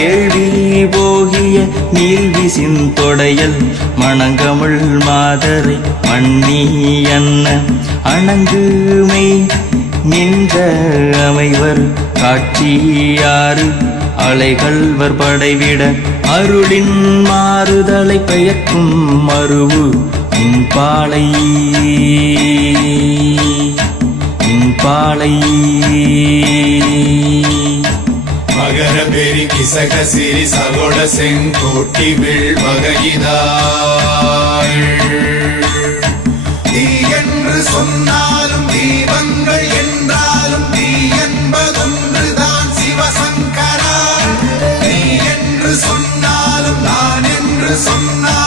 கேள்வி போகிய நீல்விசின் தொடையல் மணங்கமிழ் மாதரை மண்ணி அன்ன அணங்குமை நின்ற அமைவர் காட்சியாறு அலைகள்வர் படைவிட அருளின் மாறுதலை பெயர்க்கும் மருவு பாலை மகர பெரி கிசக சிறி சகோட செங்கோட்டி வில் வகையிதாள் தீ என்று சொன்னாலும் தீபங்கள் என்றாலும் தீ என்பதொன்றுதான் சிவசங்கரா. நீ என்று சொன்னாலும் நான் என்று சொன்னாலும்